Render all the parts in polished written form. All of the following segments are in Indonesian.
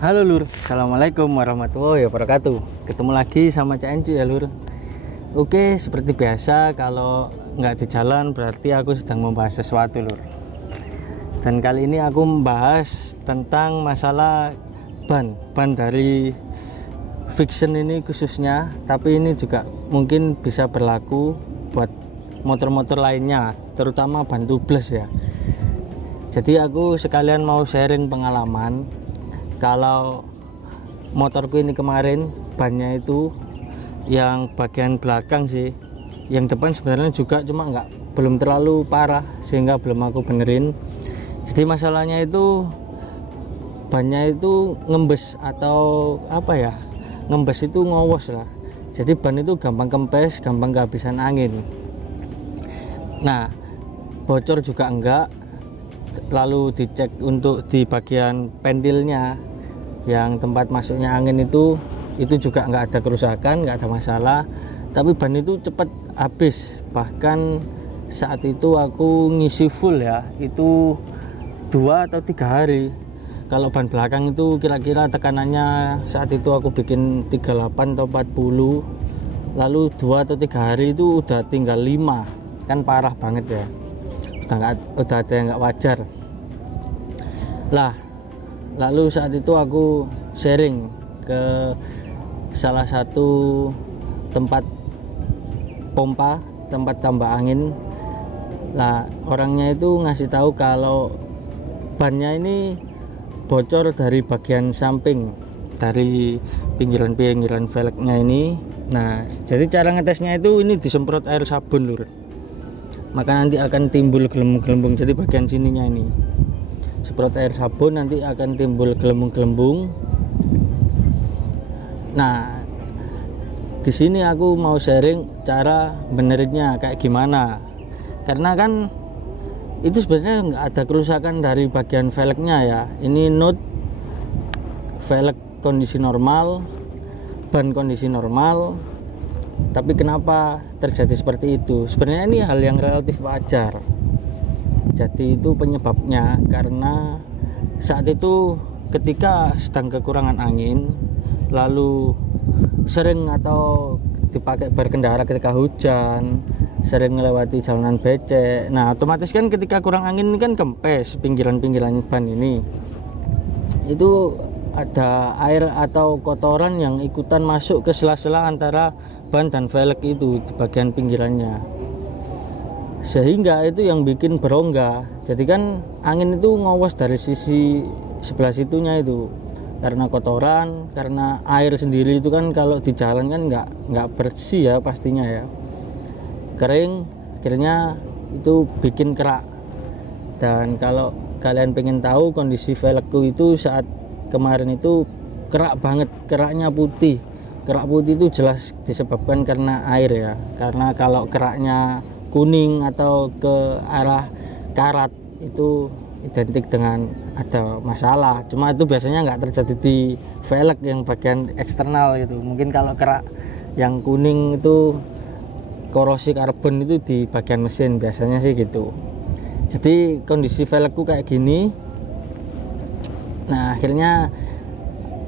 Halo Lur, Assalamualaikum warahmatullahi wabarakatuh. Ketemu lagi sama Cak Encu ya Lur. Oke, seperti biasa kalau nggak di jalan berarti aku sedang membahas sesuatu Lur. Dan kali ini aku membahas tentang masalah ban dari fiction ini khususnya, tapi ini juga mungkin bisa berlaku buat motor-motor lainnya, terutama ban tubeless ya. Jadi aku sekalian mau sharing pengalaman. Kalau motorku ini kemarin bannya itu yang bagian belakang sih, yang depan sebenarnya juga cuma belum terlalu parah sehingga belum aku benerin. Jadi masalahnya itu bannya itu ngembes atau apa ya, ngembes itu ngowos lah. Jadi ban itu gampang kempes, gampang kehabisan angin. Nah, bocor juga enggak. Lalu dicek untuk di bagian pendilnya yang tempat masuknya angin itu juga nggak ada kerusakan, nggak ada masalah, tapi ban itu cepat habis. Bahkan saat itu aku ngisi full ya, itu 2 atau 3 hari. Kalau ban belakang itu kira-kira tekanannya saat itu aku bikin 38 atau 40, lalu 2 atau 3 hari itu udah tinggal 5, kan parah banget ya, udah ada yang nggak wajar lah. Lalu saat itu aku sharing ke salah satu tempat pompa, tempat tambah angin lah. Orangnya itu ngasih tahu kalau bannya ini bocor dari bagian samping, dari pinggiran-pinggiran velgnya ini. Nah, jadi cara ngetesnya itu ini disemprot air sabun Lur, maka nanti akan timbul gelembung-gelembung. Jadi bagian sininya ini semprot air sabun, nanti akan timbul gelembung-gelembung. Nah, di sini aku mau sharing cara benerinnya kayak gimana, karena kan itu sebenarnya nggak ada kerusakan dari bagian velgnya ya. Ini nut velg kondisi normal, ban kondisi normal, tapi kenapa terjadi seperti itu? Sebenarnya ini hal yang relatif wajar. Jadi itu penyebabnya karena saat itu ketika sedang kekurangan angin, lalu sering atau dipakai berkendara ketika hujan, sering melewati jalanan becek. Nah, otomatis kan ketika kurang angin ini kan kempes pinggiran-pinggiran ban ini. Itu ada air atau kotoran yang ikutan masuk ke sela-sela antara ban dan velg itu di bagian pinggirannya, sehingga itu yang bikin berongga. Jadi kan angin itu ngowos dari sisi sebelah situnya itu karena kotoran, karena air sendiri itu kan kalau di jalan kan nggak bersih ya pastinya ya, kering, akhirnya itu bikin kerak. Dan kalau kalian pengen tahu kondisi velgku itu saat kemarin itu kerak banget, keraknya putih. Kerak putih itu jelas disebabkan karena air ya, karena kalau keraknya kuning atau ke arah karat itu identik dengan ada masalah. Cuma itu biasanya nggak terjadi di velg yang bagian eksternal gitu. Mungkin kalau kerak yang kuning itu korosi karbon itu di bagian mesin, biasanya sih gitu. Jadi kondisi velgku kayak gini. Nah, akhirnya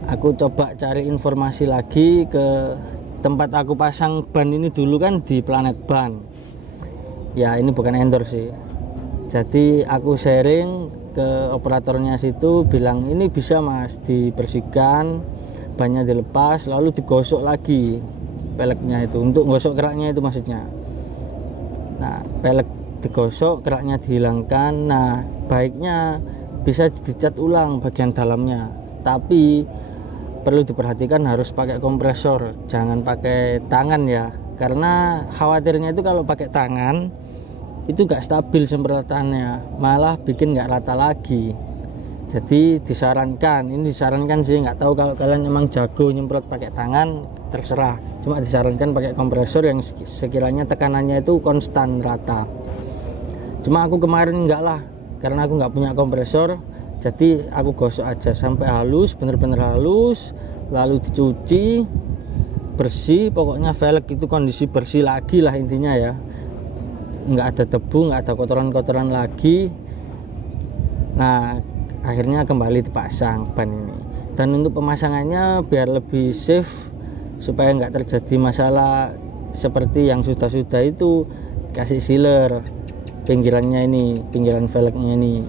aku coba cari informasi lagi ke tempat aku pasang ban ini dulu, kan di Planet Ban ya. Ini bukan endorse sih. Jadi aku sharing ke operatornya situ, bilang ini bisa mas dibersihkan, bannya dilepas, lalu digosok lagi peleknya itu, untuk gosok keraknya itu maksudnya. Nah, pelek digosok, keraknya dihilangkan. Nah, baiknya bisa dicat ulang bagian dalamnya, tapi perlu diperhatikan harus pakai kompresor, jangan pakai tangan ya, karena khawatirnya itu kalau pakai tangan itu gak stabil semprotannya, malah bikin gak rata lagi. Jadi disarankan sih, nggak tahu kalau kalian emang jago nyemprot pakai tangan terserah, cuma disarankan pakai kompresor yang sekiranya tekanannya itu konstan rata. Cuma aku kemarin enggak lah, karena aku nggak punya kompresor, jadi aku gosok aja sampai halus, bener-bener halus, lalu dicuci bersih. Pokoknya velg itu kondisi bersih lagi lah intinya ya, nggak ada debu, nggak ada kotoran-kotoran lagi. Nah, akhirnya kembali dipasang ban ini. Dan untuk pemasangannya biar lebih safe, supaya nggak terjadi masalah seperti yang sudah itu, kasih sealer pinggirannya ini, pinggiran velgnya ini,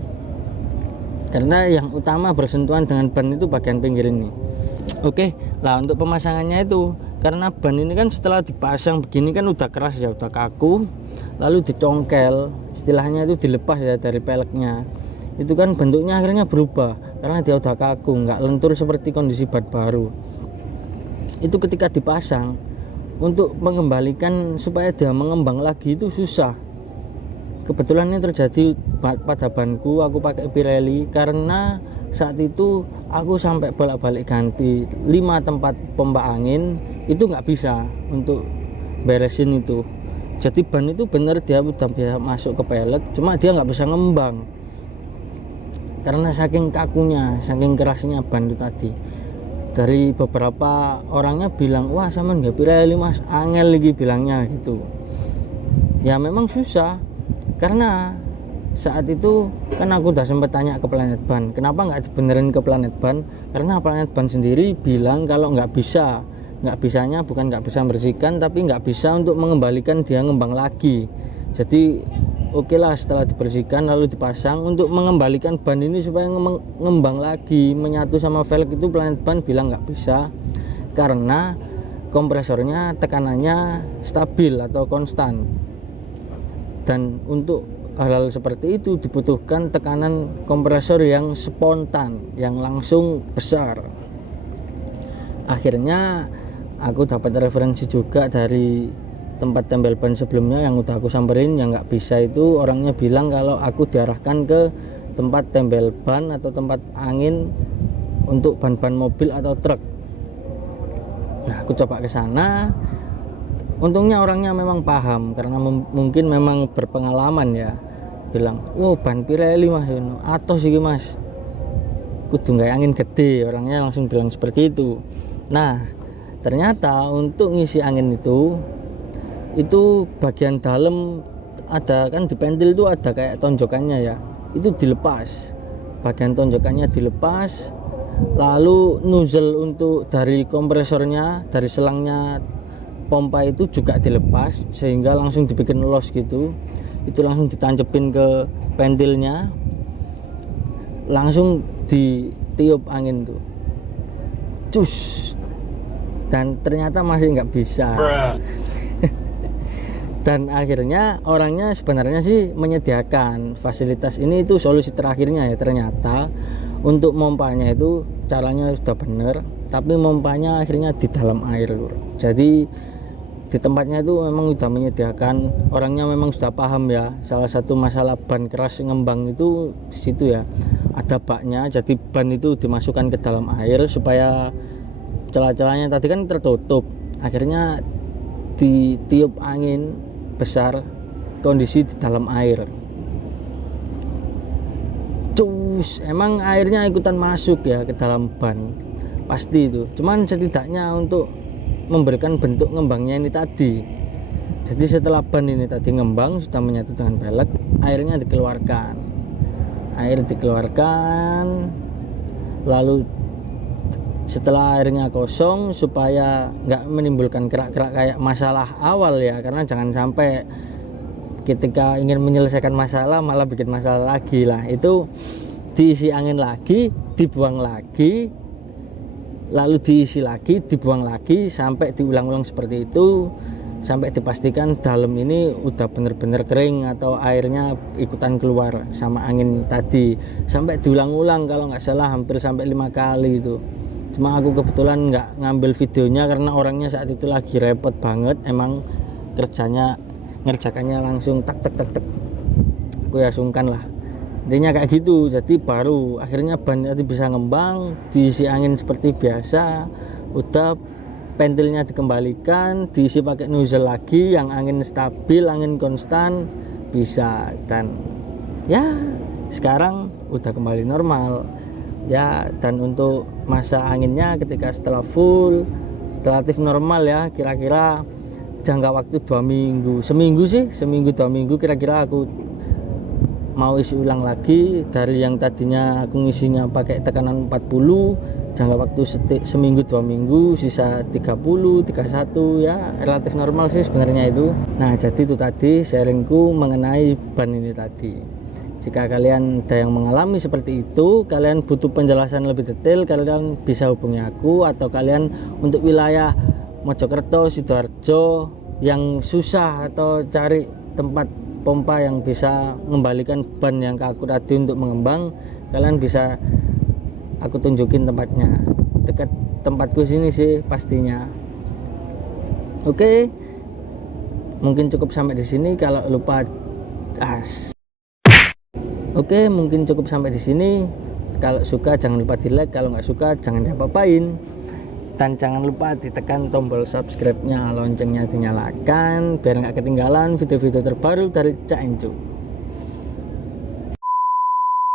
karena yang utama bersentuhan dengan ban itu bagian pinggir ini. Oke lah, untuk pemasangannya itu, karena ban ini kan setelah dipasang begini kan udah keras ya, udah kaku, lalu dicongkel, istilahnya itu dilepas ya dari peleknya, itu kan bentuknya akhirnya berubah karena dia udah kaku, nggak lentur seperti kondisi ban baru. Itu ketika dipasang, untuk mengembalikan supaya dia mengembang lagi itu susah. Kebetulan ini terjadi pada banku, aku pakai Pirelli, karena saat itu aku sampai bolak-balik ganti 5 tempat pompa angin, itu nggak bisa untuk beresin itu. Jadi ban itu bener dia udah bisa masuk ke pelek, cuma dia nggak bisa ngembang karena saking kakunya, saking kerasnya ban itu tadi. Dari beberapa orangnya bilang, wah sama nggak Pirelli mas, angel lagi bilangnya gitu. Ya memang susah, karena saat itu kan aku udah sempat tanya ke Planet Ban, kenapa nggak dibenerin ke Planet Ban, karena Planet Ban sendiri bilang kalau nggak bisanya bukan nggak bisa membersihkan, tapi nggak bisa untuk mengembalikan dia ngembang lagi. Jadi oke lah, setelah dibersihkan lalu dipasang untuk mengembalikan ban ini supaya ngembang lagi menyatu sama velg, itu Planet Ban bilang nggak bisa karena kompresornya tekanannya stabil atau konstan, dan untuk hal-hal seperti itu dibutuhkan tekanan kompresor yang spontan, yang langsung besar. Akhirnya aku dapat referensi juga dari tempat tempel ban sebelumnya yang udah aku samperin, yang nggak bisa itu orangnya bilang kalau aku diarahkan ke tempat tempel ban atau tempat angin untuk ban-ban mobil atau truk. Nah aku coba ke sana, untungnya orangnya memang paham karena mungkin memang berpengalaman ya, bilang wow ban Pirelli mas, atau sih mas kudu nggak angin gede, orangnya langsung bilang seperti itu. Nah ternyata untuk ngisi angin itu bagian dalam ada kan, di pentil itu ada kayak tonjokannya ya, itu dilepas, bagian tonjokannya dilepas, lalu nozzle untuk dari kompresornya, dari selangnya pompa itu juga dilepas, sehingga langsung dibikin los gitu. Itu langsung ditancepin ke pentilnya, langsung ditiup angin tuh, cus, dan ternyata masih nggak bisa. Dan akhirnya orangnya sebenarnya sih menyediakan fasilitas ini, itu solusi terakhirnya ya. Ternyata untuk mompanya itu caranya sudah benar, tapi mompanya akhirnya di dalam air. Jadi di tempatnya itu memang sudah menyediakan, orangnya memang sudah paham ya. Salah satu masalah ban keras ngembang itu di situ ya, ada baknya, jadi ban itu dimasukkan ke dalam air supaya celah-celahnya tadi kan tertutup, akhirnya ditiup angin besar kondisi di dalam air, cus, emang airnya ikutan masuk ya ke dalam ban pasti itu, cuman setidaknya untuk memberikan bentuk ngembangnya ini tadi. Jadi setelah ban ini tadi ngembang sudah menyatu dengan pelek, airnya dikeluarkan, lalu setelah airnya kosong supaya nggak menimbulkan kerak-kerak kayak masalah awal ya, karena jangan sampai ketika ingin menyelesaikan masalah malah bikin masalah lagi lah. Itu diisi angin lagi, dibuang lagi, lalu diisi lagi, dibuang lagi, sampai diulang-ulang seperti itu, sampai dipastikan dalam ini udah bener-bener kering atau airnya ikutan keluar sama angin tadi, sampai diulang-ulang kalau nggak salah hampir sampai 5 kali itu. Cuma aku kebetulan nggak ngambil videonya karena orangnya saat itu lagi repot banget, emang ngerjakannya langsung tak aku ya sungkan lah, intinya kayak gitu. Jadi baru akhirnya ban tadi bisa ngembang, diisi angin seperti biasa, udah pentilnya dikembalikan, diisi pakai nozzle lagi yang angin stabil, angin konstan bisa, dan ya sekarang udah kembali normal ya. Dan untuk masa anginnya ketika setelah full relatif normal ya, kira-kira jangka waktu 2 minggu, seminggu 2 minggu kira-kira aku mau isi ulang lagi dari yang tadinya aku ngisinya pakai tekanan 40, jangka waktu seminggu 2 minggu, sisa 30, 31, ya relatif normal sih sebenarnya itu. Nah jadi itu tadi sharingku mengenai ban ini tadi. Jika kalian ada yang mengalami seperti itu, kalian butuh penjelasan lebih detail, kalian bisa hubungi aku. Atau kalian untuk wilayah Mojokerto, Sidoarjo yang susah atau cari tempat pompa yang bisa mengembalikan ban yang kaku tadi untuk mengembang, kalian bisa aku tunjukin tempatnya. Dekat tempatku sini sih pastinya. Oke, mungkin cukup sampai di sini. Kalau lupa Oke, mungkin cukup sampai di sini. Kalau suka jangan lupa di like, kalau nggak suka jangan diapa-apain. Dan jangan lupa ditekan tombol subscribe-nya, loncengnya dinyalakan biar nggak ketinggalan video-video terbaru dari Cak Encu.